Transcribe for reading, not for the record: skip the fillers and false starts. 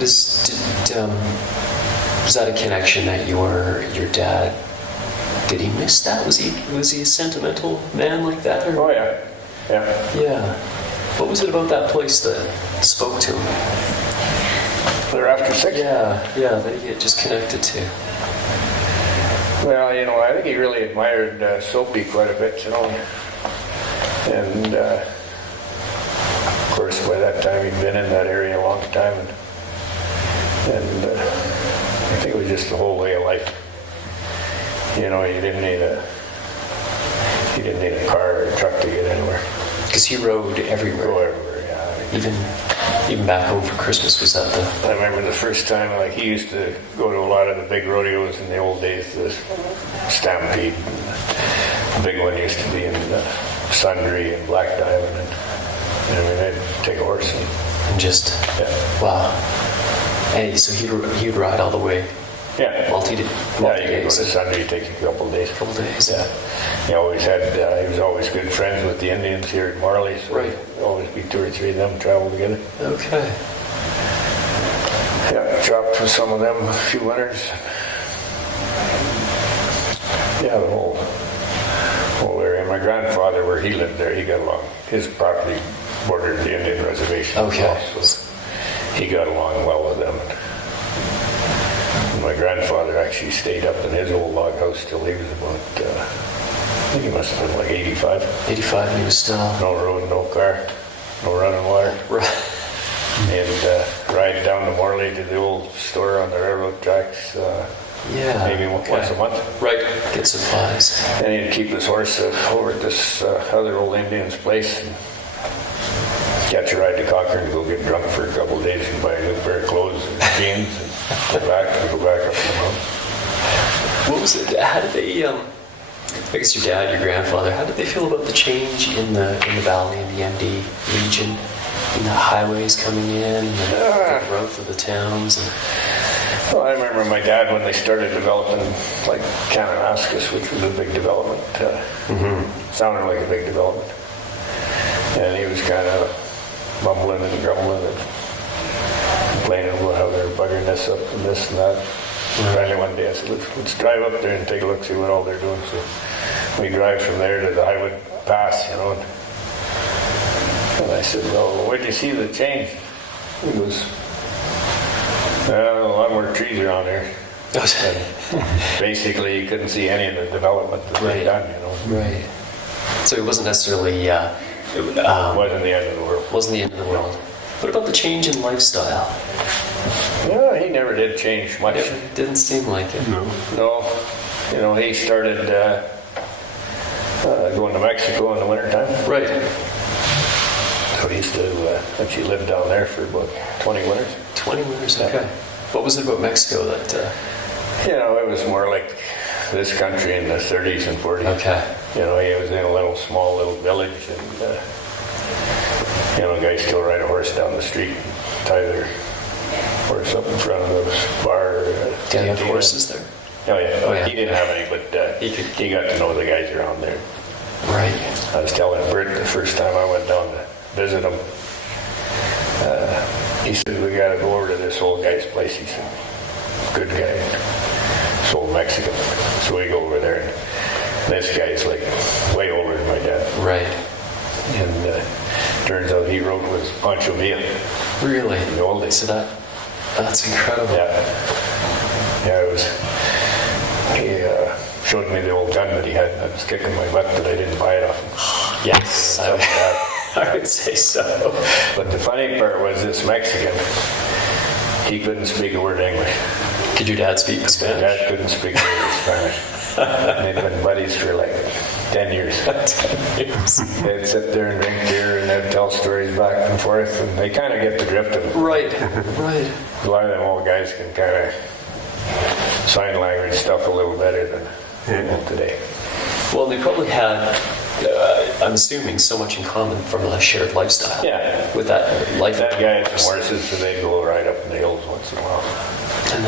Was that a connection that your dad, did he miss that? Was he a sentimental man like that? Or? Oh yeah. Yeah. What was it about that place that spoke to him? They're after 6? Yeah, that he had just connected to. Well, I think he really admired Soapy quite a bit, and of course by that time he'd been in that area a long time, and I think it was just the whole way of life. You didn't need a car or a truck to get anywhere. Because he rode everywhere. Go everywhere, yeah. Even back home for Christmas, was that the... I remember the first time, he used to go to a lot of the big rodeos in the old days, the Stampede. The big one used to be in Sundry and Black Diamond. And they'd take a horse and just... Yeah. Wow. And so he'd ride all the way. Yeah. Multi you could go to Sundry, take a couple of days. Yeah. He was always good friends with the Indians here at Marley, so right. Always be 2 or 3 of them travel together. Okay. Yeah, chopped with some of them a few winters. Yeah, the whole area. My grandfather, where he lived there, he got along. His property bordered the Indian reservation. Okay. So he got along well with them. And my grandfather actually stayed up in his old log house till he was about, I think he must have been like 85. 85, and he was still... No road, no car, no running water. Right. And ride down to Morley to the old store on the railroad tracks. Maybe once a month. Right, get supplies. And he'd keep his horse over at this other old Indian's place and catch a ride to Cochrane and go get drunk for a couple of days and buy a new pair of clothes and jeans and go back up to the mountain. What was it? How did they, I guess your dad, your grandfather, how did they feel about the change in the valley, in the MD region, and the highways coming in, and the growth of the towns? Well, I remember my dad when they started developing like Kananaskis, which was a big development. Sounded like a big development. And he was kind of mumbling and grumbling and complaining about how they're bugging this up and this and that. Finally one day I said, let's drive up there and take a look, see what all they're doing. So we drive from there to the Highwood Pass, and I said, well, where'd you see the change? He goes, a lot more trees around there. And basically, you couldn't see any of the development that they'd done, Right. So it wasn't necessarily... it wasn't the end of the world. Wasn't the end of the world. What about the change in lifestyle? Yeah, he never did change much. It didn't seem like it. No. He started going to Mexico in the wintertime. Right. So he used to actually live down there for about 20 winters. 20 winters, okay. What was it about Mexico that... it was more like this country in the 30s and 40s. Okay. He was in a small little village, and guys still ride a horse down the street, tie their horse up in front of the bar. Did he have horses there? Oh yeah. He didn't have any, but he got to know the guys around there. Right. I was telling Britt the first time I went down to visit him, he said, we got to go over to this old guy's place. He said, good guy, this old Mexican. So we go over there, and this guy's like way older than my dad. Right. And turns out he rode with Pancho Villa. Really? In the old days. So that's incredible. Yeah, it was. He showed me the old gun that he had, and I was kicking my butt that I didn't buy it off him. Yes, I would say so. But the funny part was this Mexican, he couldn't speak a word of English. Could your dad speak Spanish? My dad couldn't speak a word of Spanish. And they'd been buddies for like 10 years. 10 years. They'd sit there and drink beer and they'd tell stories back and forth, and they kind of get the drift of it. Right. A lot of them old guys can kind of sign language stuff a little better than today. Well, they probably had, I'm assuming, so much in common from a shared lifestyle. Yeah. With that life. That guy had some horses, so they'd go right up in the hills once in a while. And